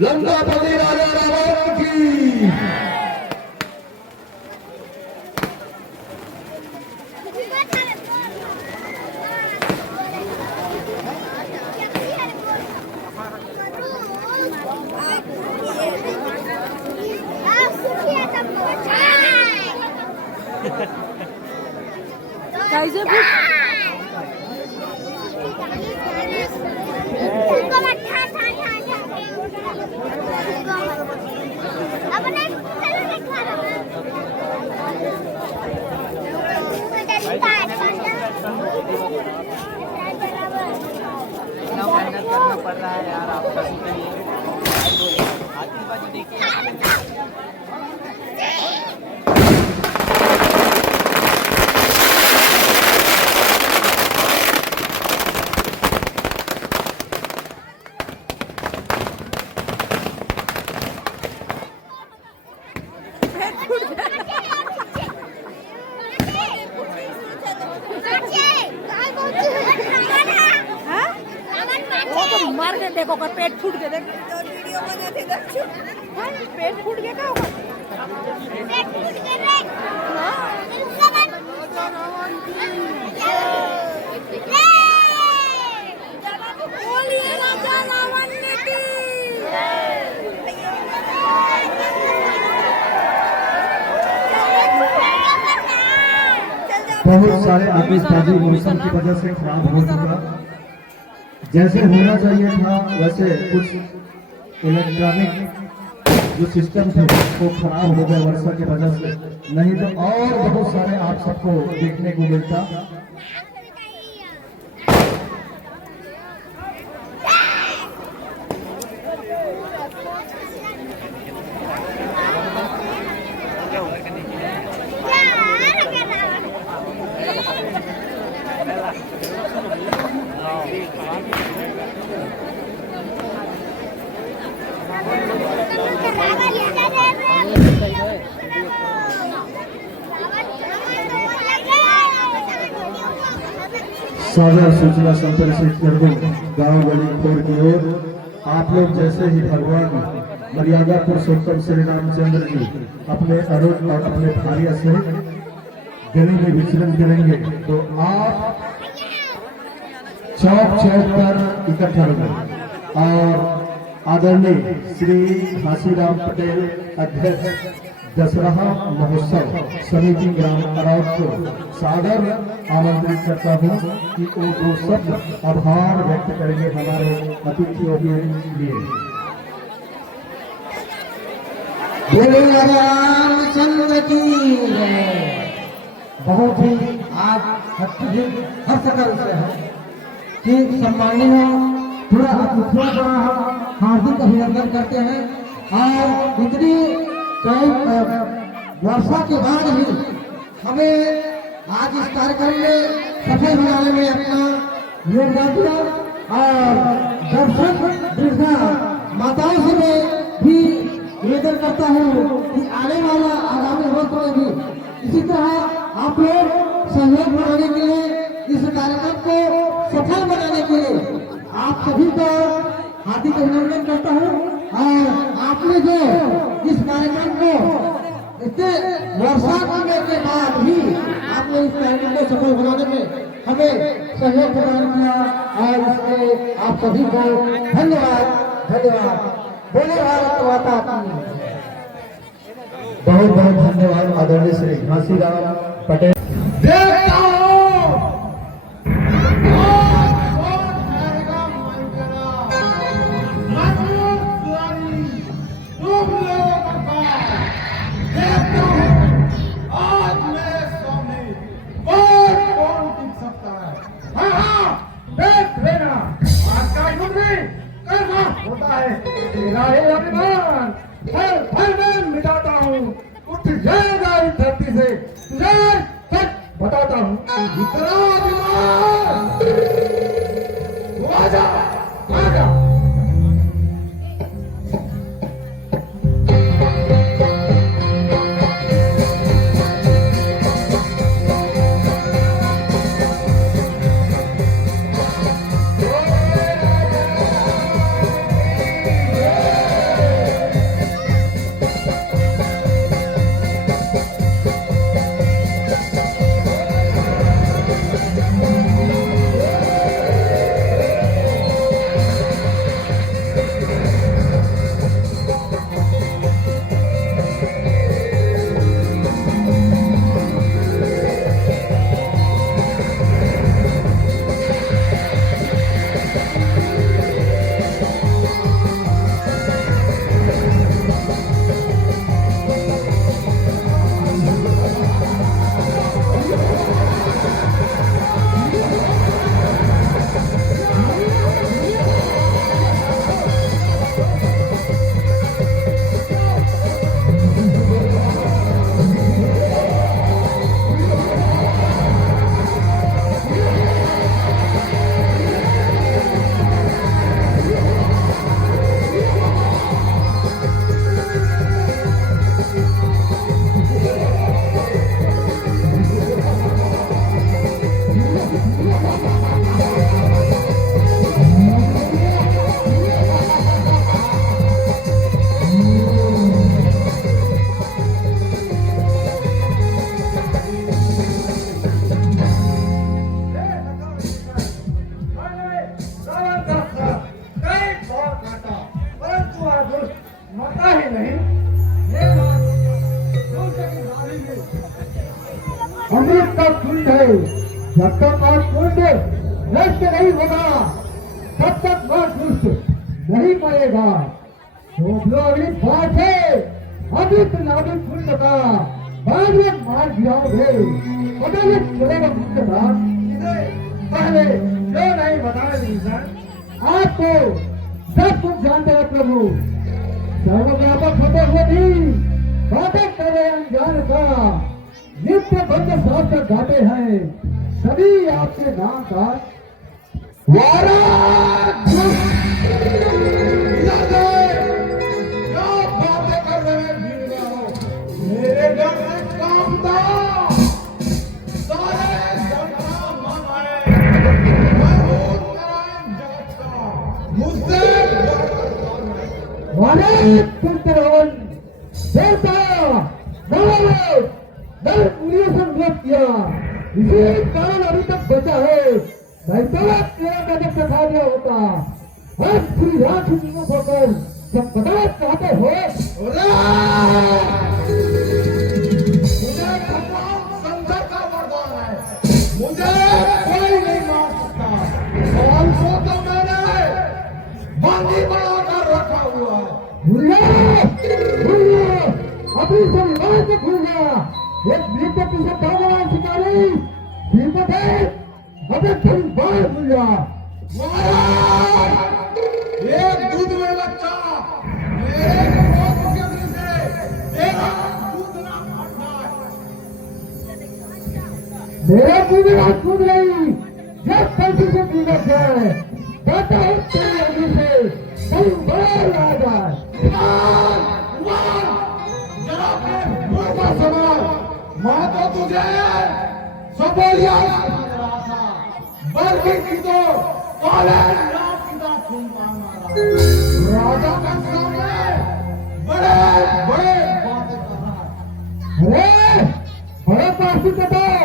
लंकापति राजा रावण की। कैसे मेहनत करना पड़ रहा है यार आप सभी के लिए। आतिशबाजी देखिए। मार के देखो कर पेट फूट के देख वीडियो बनाते देख पेट फूट गया क्या होगा पेट फूट गया रे बोलिए राजा रावण की बहुत सारे आतिशबाजी मौसम की वजह से खराब हो चुका। जैसे होना चाहिए था वैसे कुछ इलेक्ट्रॉनिक जो सिस्टम थे वो खराब हो गए वर्षा की वजह से, नहीं तो और बहुत सारे आप सबको देखने को मिलता। साझा सूचना संप्रेषित कर दो गाँव गली खोर की ओर। आप लोग जैसे ही भगवान मर्यादा पुरुषोत्तम श्री रामचंद्र जी अपने अरुण और अपने भार्या से गली में विचरण करेंगे तो आप चौक चौक पर इकट्ठा होंगे और आदरणीय श्री घासीराम पटेल अध्यक्ष दशहरा महोत्सव समिति ग्राम अरौद को सादर आमंत्रित करता हूँ कि वो दो शब्द आभार व्यक्त करेंगे हमारे अतिथियों के लिए। बोले रामचंद्र की। बहुत ही आज अत्यधिक हर्षकर से है कि सम्मानीय पूरा अतिथियों का हार्दिक अभिनंदन करते हैं और इतनी वर्षा के बाद ही हमें आज इस कार्यक्रम में सफल बनाने में अपना योगदान दिया और दर्शक वृद्धा माताओं से मैं भी निवेदन करता हूँ कि आने वाला आगामी वक्त में भी इसी तरह आप लोग सहयोग बनाने के लिए इस कार्यक्रम को सफल बनाने के लिए आप सभी को हार्दिक अभिनंदन करता हूँ। और आपने जो इस कार्यक्रम को इतने वर्षा करने के बाद भी आपने इस कार्यक्रम को सफल बनाने में हमें सहयोग प्रदान किया और इसके आप सभी को धन्यवाद धन्यवाद। बोले भारत माता की। बहुत बहुत धन्यवाद आदरणीय श्री घासीराम पटेल। देखता हूँ मिटाता हूँ उठ जाएगा इस धरती से तुझे सच बताता हूँ इतना आजा आजा। आग कुंड है, जब तक आग कुंड नष्ट नहीं होगा तब तक वह दुष्ट नहीं मरेगा। तो जो अगली बात है अभी तो नाभिक कुंड का बाद में मार गिराओगे, पता नहीं चलेगा मुझसे बात। पहले क्यों नहीं बताया सर, आपको सब कुछ जानते हैं प्रभु, सर्वव्यापक होते हुए भी बातें कर रहे अनजान का, नित्य बंद शास्त्र गाते हैं सभी आपके नाम का। मेरे घर में काम था, सारे घर का मन है, मैं हूँ जगत का, मुझसे कुंतरवन देवता नवरत नर पूरी संघर्ष किया, इसी कारण अभी तक बचा है। दैत्य तेरा गजब सिखा दिया होता, हम श्री राम जी को होकर जब बताना चाहते हो, मुझे भगवान शंकर का वरदान है, मुझे कोई नहीं मार सकता। और को तो मैंने बांधी बनाकर रखा हुआ है। अभी से रिवाज से खुल गया, एक नृत्य पीछे भगवान शिकारी श्रीमत है, अबे तुम बाहर खुल जा। एक दूध में बच्चा मेरे तेरा दूध ना फाटना है, मेरा दूध ना छूट गई, जब गलती से बिगड़ जाए कहता हूँ तेरी अग्नि से कहीं बाहर आ जाए। जरा फिर मुर्गा सवाल, मैं तो तुझे सबोलिया रहा था, बल्कि की तो काले नाम की तो खून मारा, राजा के सामने बड़े बड़े बातें कहा। अरे बड़े पास बताओ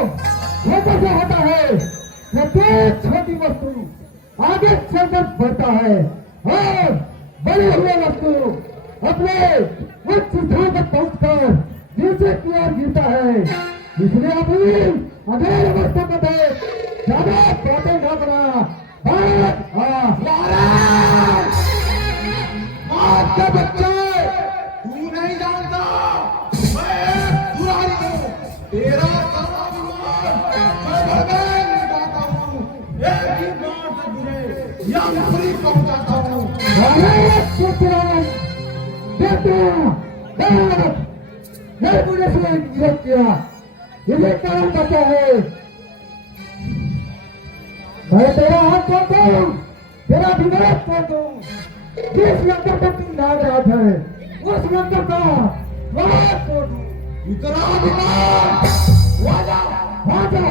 वो कैसे होता है, प्रत्येक छोटी वस्तु आगे चलकर बढ़ता है और बड़ी हुए वस्तु अपने उच्च स्थान तक पहुंचकर नीचे की ओर गिरता है। इसलिए अभी अधेड़ अवस्था में देख ज्यादा बातें न बना। के बच्चे तू नहीं जानता मैं दुरारी हूँ, तेरा सारा विमान मैं भगवान निभाता हूँ, एक ही बार से तुझे यमपुरी पहुंचाता हूँ। नहीं मुझे से विरोध किया, ये कारण बचा है, मैं तेरा हाथ छोड़ दूं, तेरा विरोध कर दूं, जिस यंत्र पर तुम नाराज है उस यंत्र का विरोध कर दूं। इतना अधिकार राजा राजा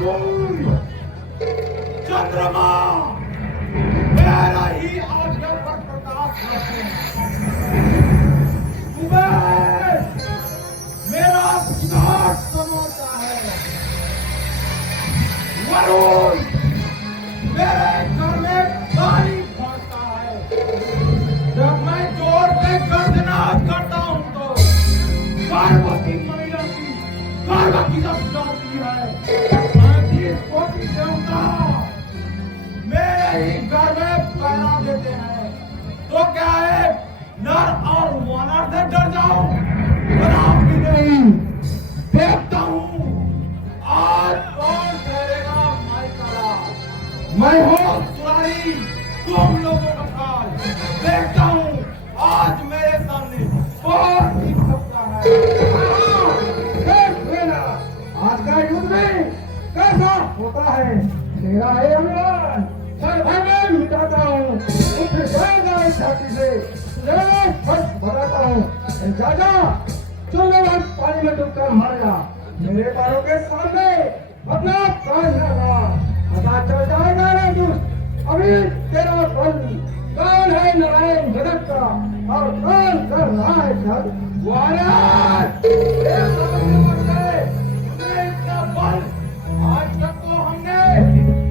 सूर्य, चंद्रमा मेरा ही आंचल पर प्रकाश करते हैं। सुबह मेरा विराट समाता है। वरुण मेरे घर में पानी पड़ता है। जब मैं जोर से गर्जनाद करता हूँ तो पार्वती मैया की गर्भ की जब जाती है। कोटि देवता मेरे ही घर में पहरा देते हैं। तो क्या है, नर और वानर से डर जाओ? बनाओ भी नहीं। देखता हूँ आज कौन ठहरेगा माई का राज। मैं हूँ सुरारी, तुम लोगों का काज। देखता हूँ आज मेरे सामने कौन जीत सकता है। आज का युद्ध में कैसा होता है? मेरा है अभिमान, सर भगवान मिटाता हूँ, उठ जाएगा इस छाती से, फट भगाता हूँ। जाजा चलो आज पानी में डूबकर मर जा। मेरे पैरों के सामने अपना प्राण लगा, पता चल जाएगा ना दुष्ट अभी तेरा बल। कौन है नारायण जगत का और कौन कर रहा है जग? महाराज बल आज तक तो हमने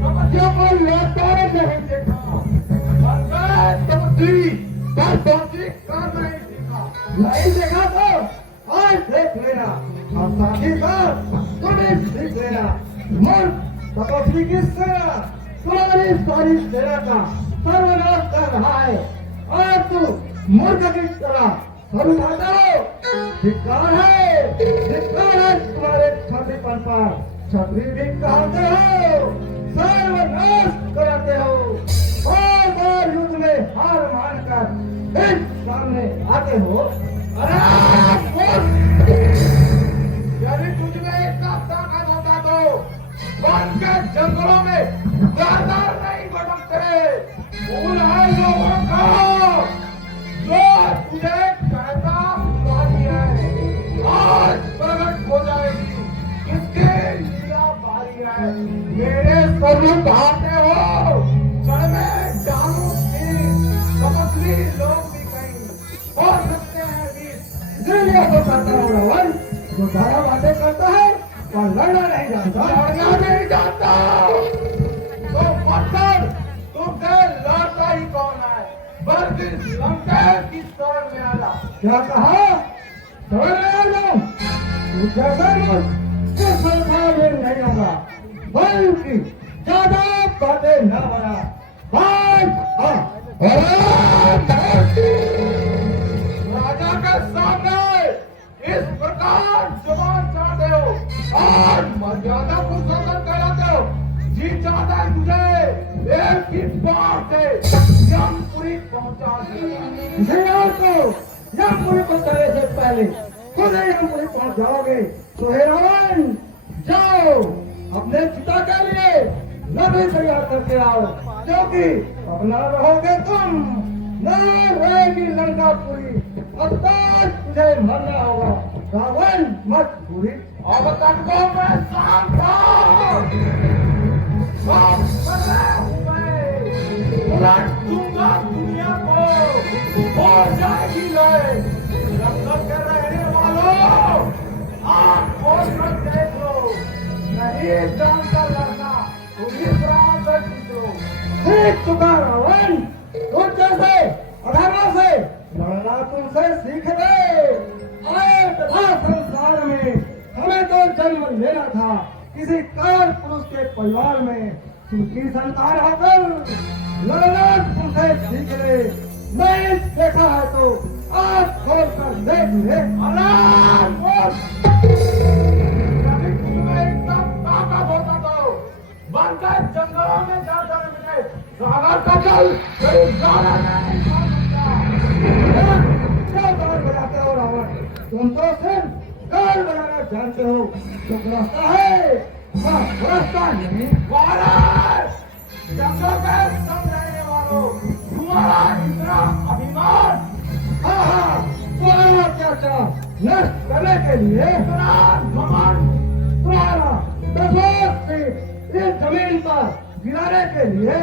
समझियों को लौटाने नहीं देखा। तमस्वी कर नहीं देखा। नहीं देखा तो आज देख लेना और साथ ही साथ तुम्हें सीख लेना। मूर्ख तपस्वी की सेना तुम्हारी सारी सेना का सर्वनाश कर रहा है और तू मूर्ख की तरह सब उठाता हो। धिक्कार है तुम्हारे छत्रीपन पर। छत्री भी कहते हो, सर्वनाश कराते हो। बार युद्ध में हार मानकर इस सामने आते हो। यदि तुझमें इतना ताकत होता तो वन के जंगलों में गादार नहीं भटकते। भूल है लोगों को जो तुझे कहता सुनाती है आज प्रकट हो जाएगी। किसके लीला बारी है? मेरे स्वरूप आते हो जड़ में जानू थी तपस्वी लोग भी कहीं हो सकते हैं। इसलिए तो करता हूँ रावण, जो ज्यादा बातें करता है और लड़ना नहीं जानता। लड़ना नहीं जानता तो मतलब तुमसे लड़ता ही कौन है? बल्कि लंका की शरण में आना। क्या कहा? शरण में आ जाओ। तू जैसा मुझ संसार में नहीं होगा, बल्कि ज्यादा बातें न बना। राजा के सामने इस प्रकार जुबान चाहते हो और मर्यादा को सफल कराते हो। जी चाहता है तुझे एक ही बार से यमपुरी पहुंचा दे। यमपुरी पहुंचाने से पहले खुद यमपुरी पहुंच जाओगे तो हे रावण, जाओ अपने पिता के लिए नदी तैयार करके आओ, क्योंकि अब न रहोगे तुम, न रहेगी लंका पूरी। अब तक तुझे मरना होगा। रावण मत पूरी। अब तक तो मैं शांत था। उलट दूंगा दुनिया को, हो जाएगी लय। जंगल के रहने वालों आँख खोल कर देख लो। नहीं जानता लड़ना तुम ही प्राण से जीतो। सीख चुका रावण, तुझ जैसे अधर्म से लड़ना तुमसे सीख गए। आए तथा संसार में हमें तो जन्म लेना था किसी काल पुरुष के परिवार में। सुखी संतान होकर लड़ना तुमसे सीख ले। नहीं देखा है तो आँख खोल कर देख ले। यदि तुम्हें इतना ताकत होता तो बनकर जंगलों में जाकर मिले सागर का जल कहीं गाना नहीं खा सकता। क्या गान बजाते हो रावण? तुम तो सिर्फ गान बजाना जानते हो। जो रास्ता है वह रास्ता नहीं। महाराज जंगल के संग रहने वालों तुम्हारा इतना अभिमान, तुम्हारा क्या नष्ट करने के लिए इतना घमंड, तुम्हारा दसों से जमीन पर गिराने के लिए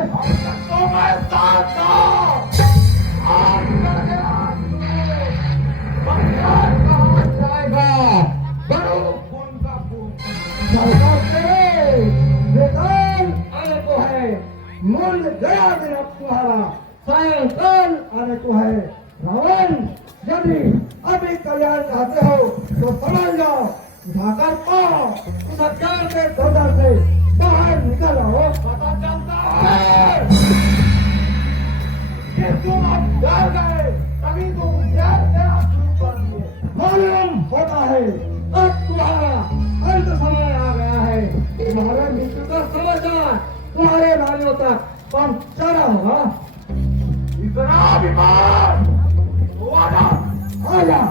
तो मैं साथ था। आज करके आज बंगाल कहाँ जाएगा? करो खून का खून। सरकार से वेतन आने को है, मूल्य गया दिन अब तुम्हारा सायंकाल आने को है। रावण, यदि अभी कल्याण चाहते हो तो समझ जाओ, उठाकर पाओ, उस अज्ञान के दौर से बाहर निकल आओ। पता चलता है कि तुम अब डर गए, तभी तुम प्यार देना शुरू कर दिए। मालूम होता है अब तुम्हारा अंत समय आ गया है। तुम्हारे मृत्यु का समाचार तुम्हारे रानियों तक पहुंचाना होगा। इतना अभिमान हुआ ना। आजा।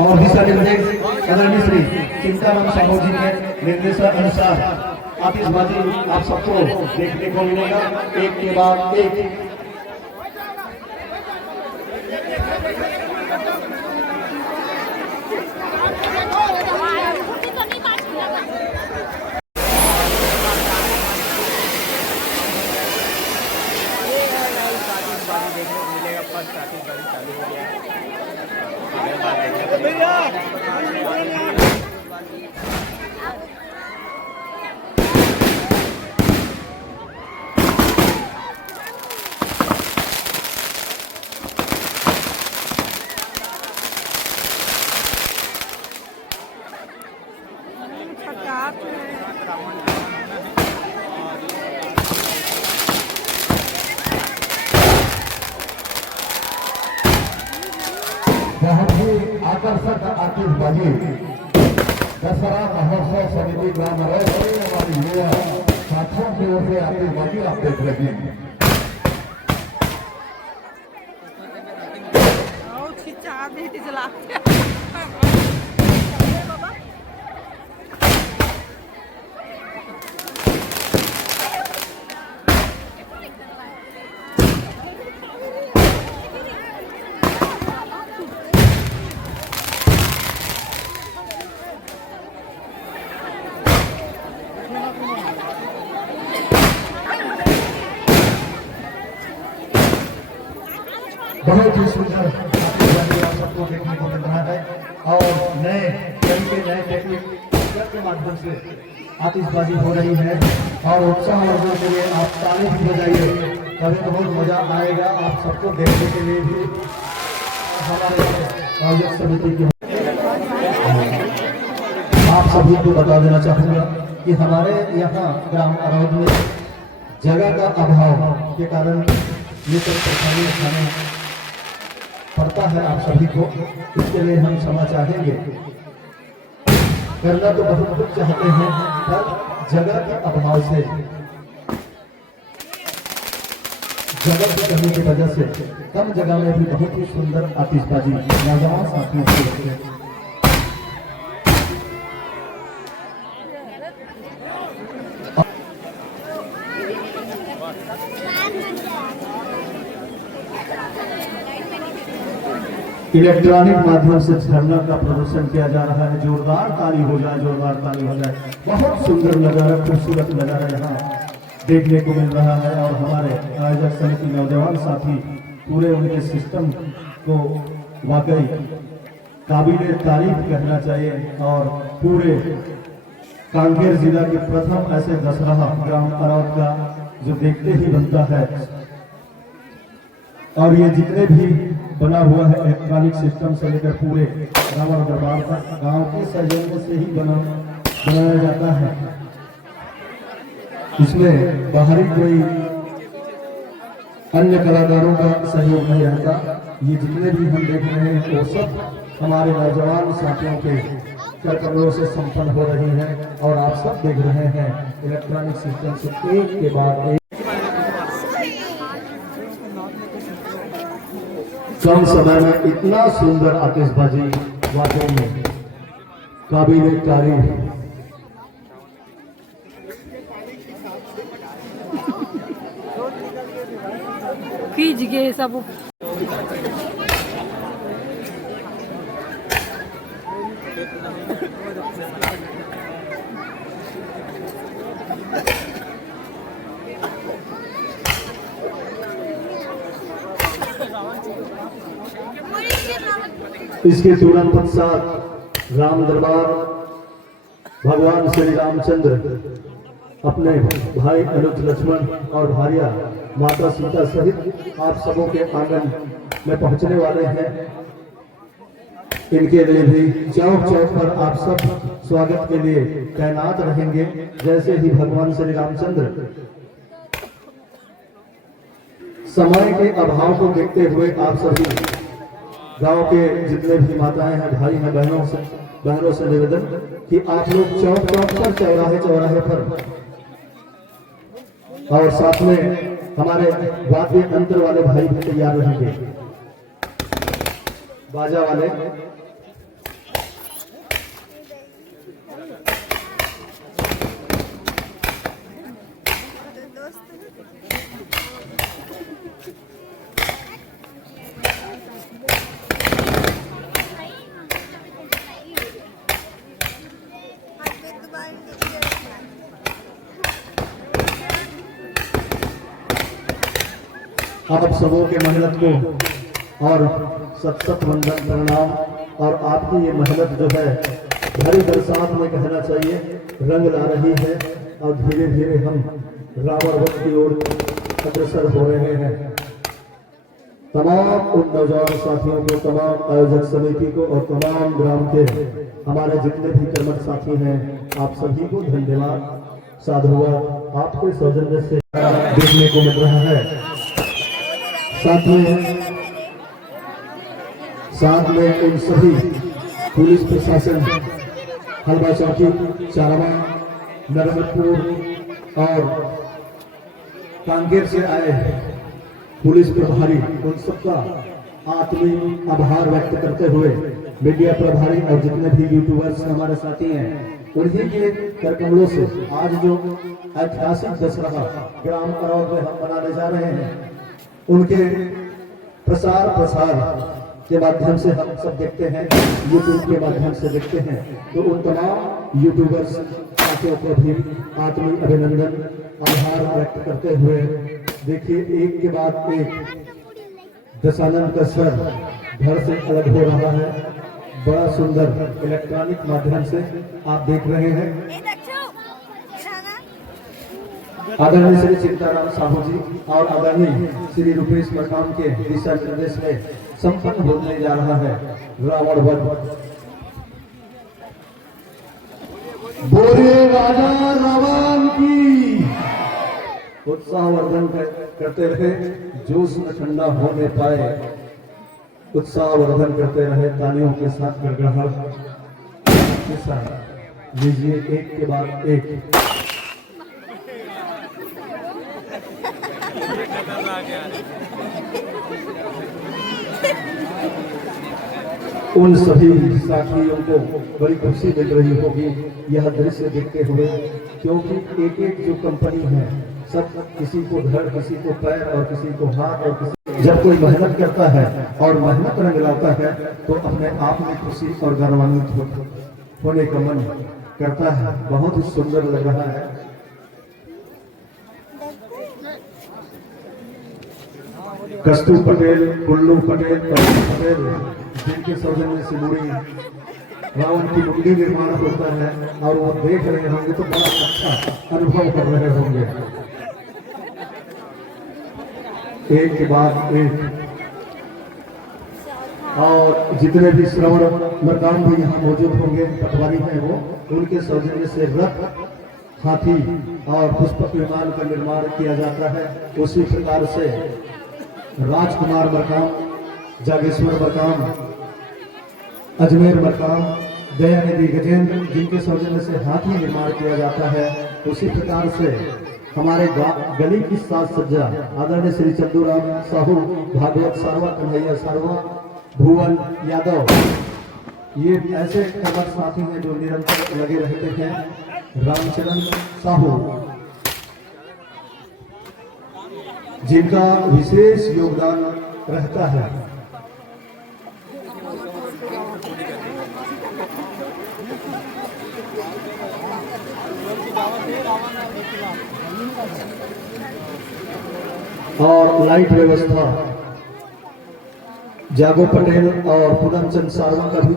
और दिशा निर्देश आदरणीय श्री चिंताराम साहू जी के निर्देशन अनुसार आतिशबाजी आप सबको देखने को मिलेगा, एक के बाद एक। आतिशबाजी देखने को मिलेगा। फर्स्ट आतिशबाजी चालू हो गया है। बहुत ही आकर्षक आतिशबाजी दशहरा महोत्सव समिति ग्राम हमारी युवा साथियों की ओर से आतिशबाजी आप देख रहे हैं। बहुत ही सुंदर आतिशबाजी आप सबको देखने को मिल रहा है और नए तरीके नए टेक्निक के माध्यम से आतिशबाजी हो रही है और उत्साह वर्गों के लिए आप ताली भी बजाइए, तभी तो बहुत मजा आएगा आप सबको देखने के लिए भी। हमारे आयोजक समिति की आप सभी को बता देना चाहूंगा कि हमारे यहाँ ग्राम अरौद में जगह का अभाव के कारण ये सब परेशानी उठाना पड़ता है आप सभी को। इसके लिए हम क्षमा चाहेंगे। करना तो बहुत कुछ चाहते हैं पर जगह के अभाव से जगह की कमी की वजह से कम जगह में भी बहुत ही सुंदर आतिशबाजी नौजवान साथियों से होती है। इलेक्ट्रॉनिक माध्यम से झरना का प्रदर्शन किया जा रहा है। जोरदार ताली हो जाए, जोरदार ताली हो जाए। बहुत सुंदर नजारा, खूबसूरत नजारा यहाँ देखने को मिल रहा है। और हमारे आयोजक समिति नौजवान साथी पूरे उनके सिस्टम को वाकई काबिल तारीफ कहना चाहिए। और पूरे कांकेर जिला के प्रथम ऐसे दशहरा ग्राम अरौद का जो देखते ही बनता है। और ये जितने भी बना हुआ है इलेक्ट्रॉनिक सिस्टम से लेकर पूरे रावण दरबार तक गांव के सहयोग से ही बनाया जाता है। इसमें बाहरी कोई अन्य कलाकारों का सहयोग नहीं रहता। ये जितने भी हम देख रहे हैं वो सब हमारे नौजवान साथियों के करकमलों से संपन्न हो रही है। और आप सब देख रहे हैं इलेक्ट्रॉनिक सिस्टम से एक के बाद एक कम समय में इतना सुंदर आतिशबाजी वाकई में काबिल तारीफ। खींच गए सब। इसके तुरंत पश्चात राम दरबार भगवान श्री रामचंद्र अपने भाई अनुज लक्ष्मण और भार्या माता सीता सहित आप सबों के आंगन में पहुंचने वाले हैं। इनके लिए भी चौक चौक पर आप सब स्वागत के लिए तैनात रहेंगे। जैसे ही भगवान श्री रामचंद्र समय के अभाव को देखते हुए आप सभी गांव के जितने भी माताएं हैं, भाई हैं, बहनों से निवेदन कि आप लोग चौक चौक पर, चौराहे चौराहे पर और साथ में हमारे वाद्य यंत्र वाले भाई भी तैयार रहेंगे, बाजा वाले। आप सबों के मेहनत को और सत सत वंदन प्रणाम। और आपकी ये मेहनत जो है भरी बरसात में कहना चाहिए रंग ला रही है। और धीरे धीरे हम रावण वध की ओर अग्रसर हो रहे हैं। तमाम उन नौजवान साथियों को, तमाम आयोजक समिति को और तमाम ग्राम के हमारे जितने भी कर्मठ साथी हैं, आप सभी को धन्यवाद। साधुवाद आपके सौजन्य से देखने को मिल रहा है। साथ में उन सभी पुलिस प्रशासन, हलवा चौकी, चारामा, नरहरपुर और कांकेर से आए पुलिस प्रभारी, उन सबका आत्मीय आभार व्यक्त करते हुए मीडिया प्रभारी और जितने भी यूट्यूबर्स हमारे साथी हैं, उन्हीं के करकमलों से आज जो ऐतिहासिक दशहरा ग्राम अरौद में हम मनाने जा रहे हैं, उनके प्रसार के माध्यम से हम सब देखते हैं, यूट्यूब के माध्यम से देखते हैं। तो उन तमाम यूट्यूबर्स साथियों को भी आत्मीय अभिनंदन, आभार व्यक्त करते हुए देखिए एक के बाद एक दशानंद का स्वर घर से अलग हो रहा है। बड़ा सुंदर इलेक्ट्रॉनिक माध्यम से आप देख रहे हैं। आदरणीय श्री चिंताराम साहू जी और आदरणीय श्री रूपेश मकाम के दिशा निर्देश में संपन्न होने जा रहा है रावण वध। बोले राजा रावण की। उत्साहवर्धन करते रहे, जोश न ठंडा होने पाए, उत्साहवर्धन करते रहे तालियों के साथ गड़गड़ाहट के साथ। लीजिए एक के बाद एक। उन सभी साथियों को बड़ी खुशी मिल रही होगी यह दृश्य देखते हुए, क्योंकि एक एक जो कंपनी है सब किसी को धड़, किसी को पैर और किसी को हाथ और किसी, जब कोई मेहनत करता है और मेहनत रंग लाता है तो अपने आप में खुशी और गौरवान्वित होने का मन करता है। बहुत ही सुंदर लग रहा है। कस्तू पटेल, कुल्लू पटेल, कस्तू पटेल जिनके सौजन्य से मुड़ी वहाँ उनकी मुंडी निर्माण होता है और वो देख रहे होंगे तो बड़ा अच्छा अनुभव कर रहे होंगे। एक के बाद एक, और जितने भी श्रवण मर्दान भी यहाँ मौजूद होंगे, पटवारी हैं वो, उनके सौजन्य से रथ, हाथी और पुष्पक विमान का निर्माण किया जाता है। उसी प्रकार से राजकुमार मरकाम, जागेश्वर मरकाम, अजमेर मरकाम, दयानिधि गजेंद्र जिनके सौजन्य से हाथी निर्माण किया जाता है। उसी प्रकार से हमारे गली की साज सज्जा आदरणीय श्री चंदूराम साहू, भागवत सारवा, कन्हैया सारवा, भुवन यादव, ये ऐसे कमर साथी हैं जो निरंतर लगे रहते हैं। रामचरण साहू जिनका विशेष योगदान रहता है। और लाइट व्यवस्था जागो पटेल और पूनमचंद सारवा का भी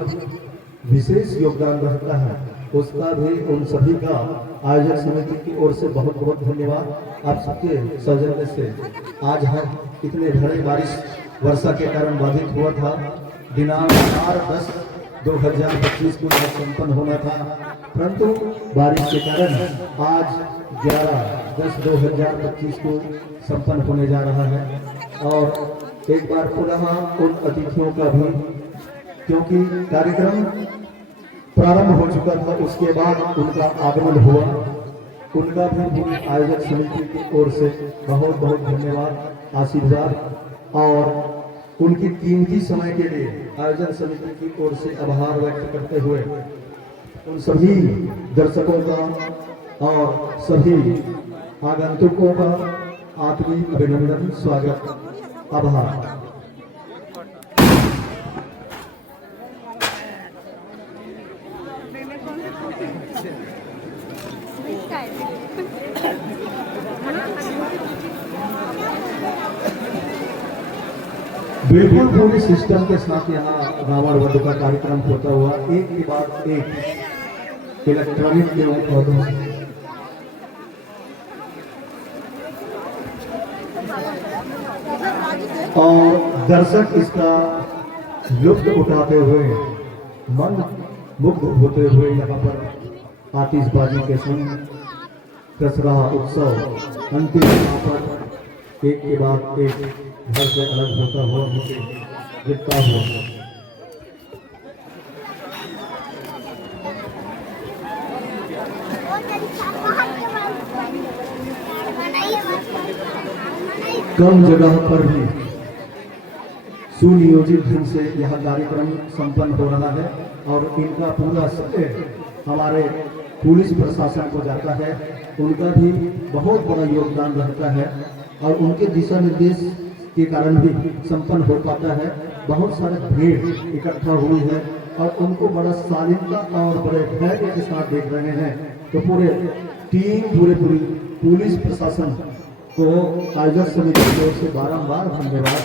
विशेष योगदान रहता है। उसका भी उन सभी का आयोजक समिति की ओर से बहुत बहुत धन्यवाद। आप सबके सौजन्य से आज हम इतने बड़े बारिश वर्षा के कारण बाधित हुआ था। दिनांक 4/10/2025 को यह संपन्न होना था, परंतु बारिश के कारण आज 11/10/2025 को संपन्न होने जा रहा है। और एक बार पुनः उन अतिथियों का भी, क्योंकि कार्यक्रम प्रारंभ हो चुका था, उसके बाद उनका आगमन हुआ, उनका भी आयोजक समिति की ओर से बहुत बहुत धन्यवाद, आशीर्वाद और उनकी कीमती समय के लिए आयोजन समिति की ओर से आभार व्यक्त करते हुए उन सभी दर्शकों का और सभी आगंतुकों का आत्मीय अभिनंदन, स्वागत, आभार। बिल्कुल पूरे सिस्टम के साथ यहाँ रावण वध का कार्यक्रम होता हुआ एक के बाद एक इलेक्ट्रॉनिक एवं पौधों से और दर्शक इसका लुत्फ उठाते हुए, मन मुग्ध होते हुए यहाँ पर आतिशबाजी के संग दसरा उत्सव अंतिम यहाँ पर एक के बाद एक घर से अलग होता हुआ मुझे दिखता हुआ। कम जगह पर भी सुनियोजित ढंग से यह कार्यक्रम संपन्न हो रहा है और इनका पूरा श्रेय हमारे पुलिस प्रशासन को जाता है। उनका भी बहुत बड़ा योगदान रहता है और उनके दिशा निर्देश के कारण भी संपन्न हो पाता है। बहुत सारे भीड़ इकट्ठा हुई है और उनको बड़ा शालीनता और बड़े धैर्य के साथ देख रहे हैं। तो पूरे टीम, पूरी पुलिस प्रशासन को आयोजक समिति की ओर से बारंबार धन्यवाद।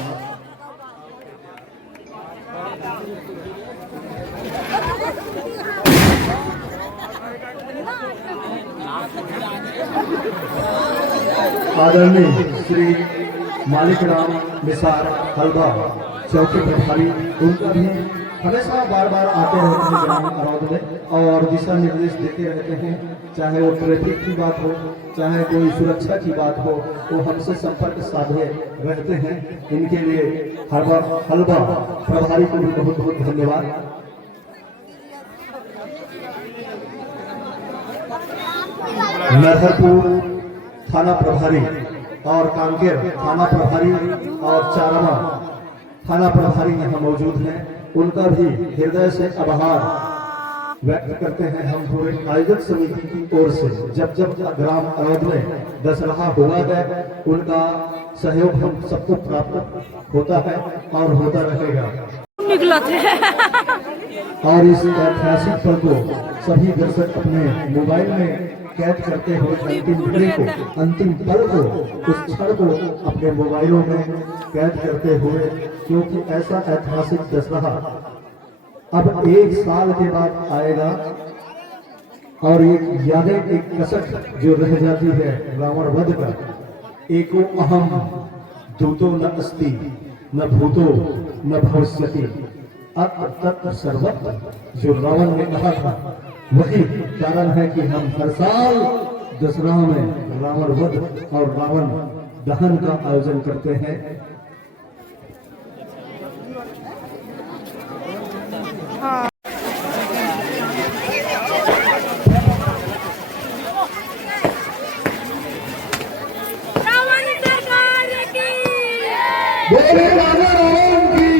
आदरणीय श्री मालिक राम निसार हलवा चौकी प्रभारी, उनका भी हमेशा बार बार आते रहते हैं ग्रामीण अवध में और दिशा निर्देश देते रहते हैं। चाहे वो ट्रैफिक की बात हो, चाहे कोई सुरक्षा की बात हो, वो हमसे संपर्क साधे रहते हैं। इनके लिए हलवा प्रभारी को भी बहुत बहुत धन्यवाद। नरहरपुर थाना प्रभारी और कांकेर थाना प्रभारी और चारमा थाना प्रभारी यहाँ मौजूद हैं। उनका भी हृदय से आभार व्यक्त करते हैं हम पूरे आयोजक समिति की ओर से। जब जब ग्राम अरौद में दशहरा हुआ है उनका सहयोग हम सबको प्राप्त होता है और होता रहेगा। निकला थे और इस ऐतिहासिक पल को सभी दर्शक अपने मोबाइल में कैद करते हुए अंतिम घड़ी को, अंतिम पल को, उस क्षण को अपने मोबाइलों में कैद करते हुए, क्योंकि ऐसा ऐतिहासिक दशहरा अब 1 साल के बाद आएगा और एक यादें, एक कसक जो रह जाती है रावण वध का। एको अहम दूतो न अस्ति न भूतो न भविष्यति अत्र तत्र सर्वत्र, जो रावण ने कहा था वही कारण है कि हम हर साल दशहरा में रावण वध और रावण दहन का आयोजन करते हैं। बोले राजा रावण की,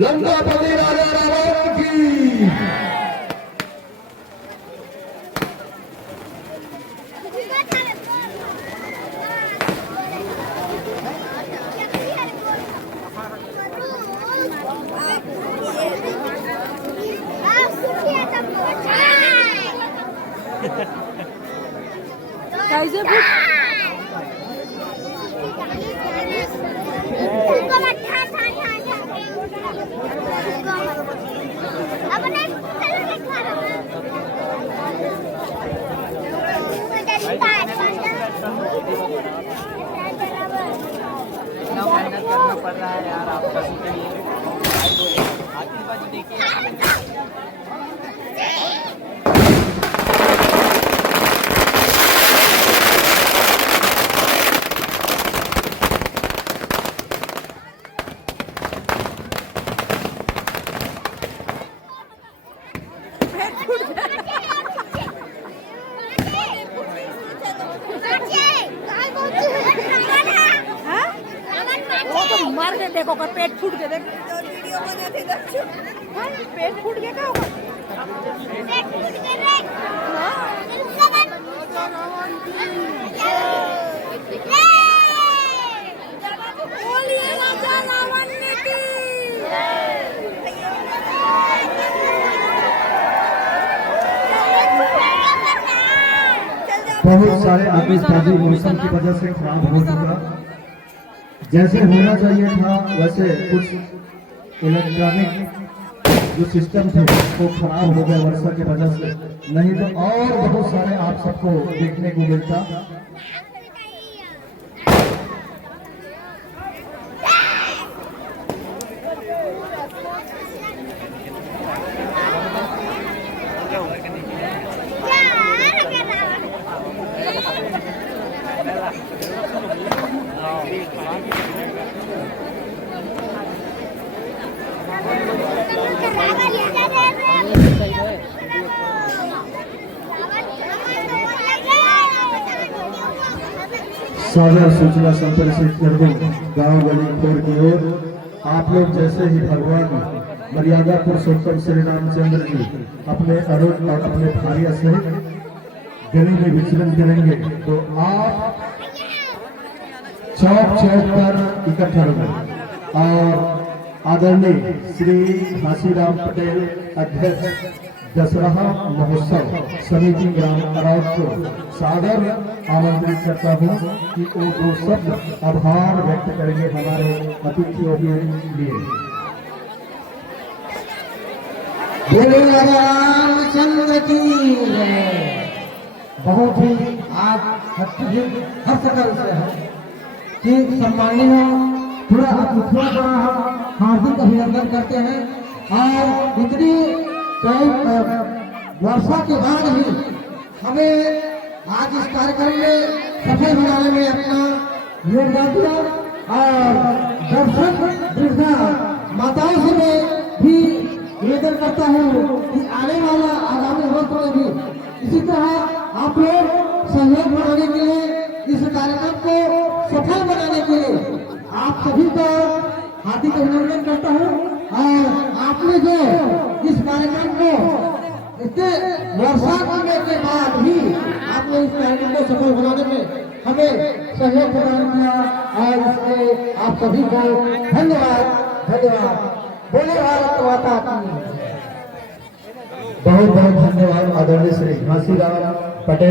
लंकापति राजा रावण की। कैसे इतना मेहनत करना पड़ रहा है यार आप सभी के लिए। आतिशबाजी देखिए। मार के देखो कर पेट फूट के देख वीडियो बनाते देखो पेट फूट गया क्या होगा पेट फूट के देख बोलिए राजा रावण की बहुत सारे आतिशबाजी मौसम की वजह से खराब हो चुका। जैसे होना चाहिए था वैसे कुछ इलेक्ट्रॉनिक जो सिस्टम थे वो खराब हो गए वर्षा की वजह से, नहीं तो और बहुत सारे आप सबको देखने को मिलता। सागर सूचना संप्रेषित कर दूं गाँव गली खोर की ओर। आप लोग जैसे ही भगवान मर्यादा पुरुषोत्तम श्री रामचंद्र जी अपने अरुण और अपने भार्या सहित गली में विचरण करेंगे तो आप चौक चौक पर इकट्ठा होंगे और आदरणीय श्री घासीराम पटेल अध्यक्ष दशहरा महोत्सव समिति ग्राम अरौद को सादर आमंत्रित करता हूँ कि वो 2 शब्द आभार व्यक्त करेंगे हमारे अतिथियों के लिए। बोले राजा रामचंद्र की जय। बहुत ही आज अत्यधिक हर्षकर से है कि सम्मानीय पूरा अतिथियों का हार्दिक अभिनंदन करते हैं और इतनी वर्षा के बाद ही हमें आज इस कार्यक्रम में सफल बनाने में अपना योगदान दिया और दर्शक वृद्धा माताओं से मैं भी निवेदन करता हूँ कि आने वाला आगामी वक्त में भी इसी तरह आप लोग सहयोग बनाने के लिए, इस कार्यक्रम को सफल बनाने के लिए आप सभी को हार्दिक अभिनंदन करता हूँ। और आपने जो इस कार्यक्रम को इतने वर्षा करने के बाद भी आपने इस कार्यक्रम को सफल बनाने में हमें सहयोग प्रदान किया और इसलिए आप सभी को धन्यवाद धन्यवाद। बोले भारत माता की। बहुत बहुत धन्यवाद आदरणीय श्री घासीराम पटेल।